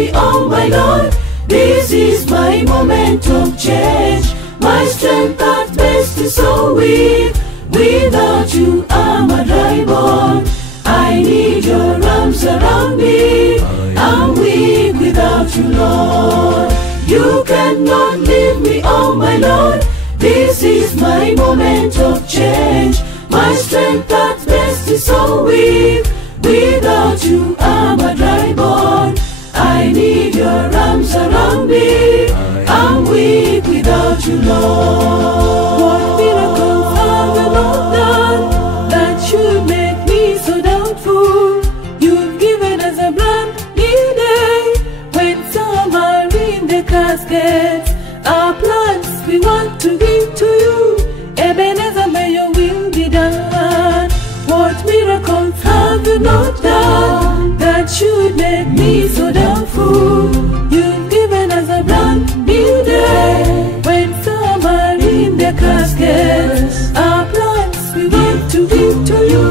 me, oh my Lord. This is my moment of change. My strength at best is so weak. Without you, I'm a dry bone. I need your arms around me. I'm weak without you, Lord. You cannot leave me, oh my Lord. This is my moment of change. My strength at best is so weak. Without you, I'm a dry bone. I need your arms around me. I'm weak without you, Lord. What miracles have you not done that should make me so doubtful? You've given us a brand new day when some are in the caskets. Our plans we want to give to you. Ebenezer, may your will be done. What miracles have you not done that should make me so doubtful? You've given us a brand new day when some are in the caskets. Our plans we want to give to you.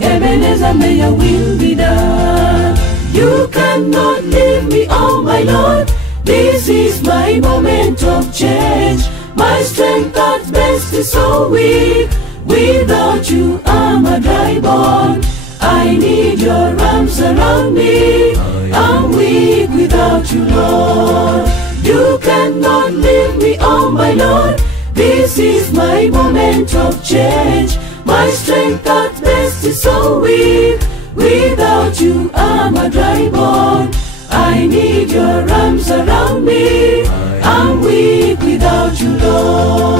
Ebenezer, may your will be done. You cannot leave me, oh my Lord. This is my moment of change. My strength at best is so weak. Without you, I'm a dry bone. I need your arms around me. I'm weak without you, Lord. You cannot leave me, oh my Lord. This is my moment of change. My strength at best is so weak. Without you, I'm a dry bone. I need your arms around me. I'm weak without you, Lord.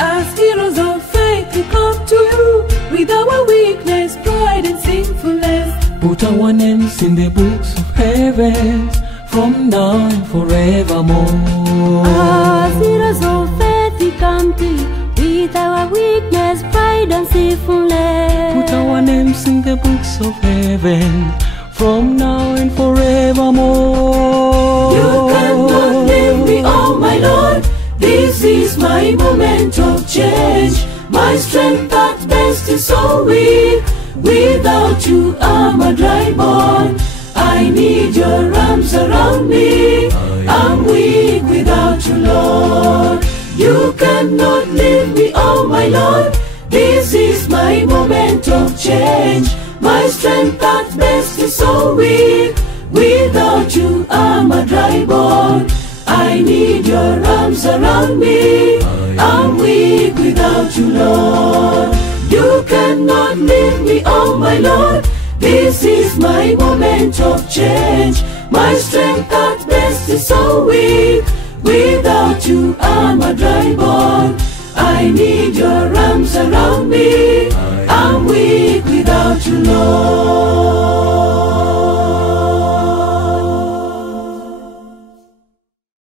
As heroes of faith, we come to you with our weakness, pride, and sinfulness. Put our names in the books of heaven from now and forevermore. As heroes of faith, we come to you with our weakness, pride, and sinfulness. Put our names in the books of heaven from now and forevermore. You cannot leave me, oh my Lord. This is my moment of change. My strength at best is so weak. Without you, I'm a dry bone. I need your arms around me. I'm weak without you, Lord. You cannot leave me, oh my Lord. This is my moment of change. My strength at best is so weak. Without you, I'm a dry bone. I need your arms around me. I'm weak without you, Lord. You cannot leave me, oh my Lord. This is my moment of change. My strength at best is so weak. Without you, I'm a dry bone. I need your arms around me. I'm weak without you, Lord.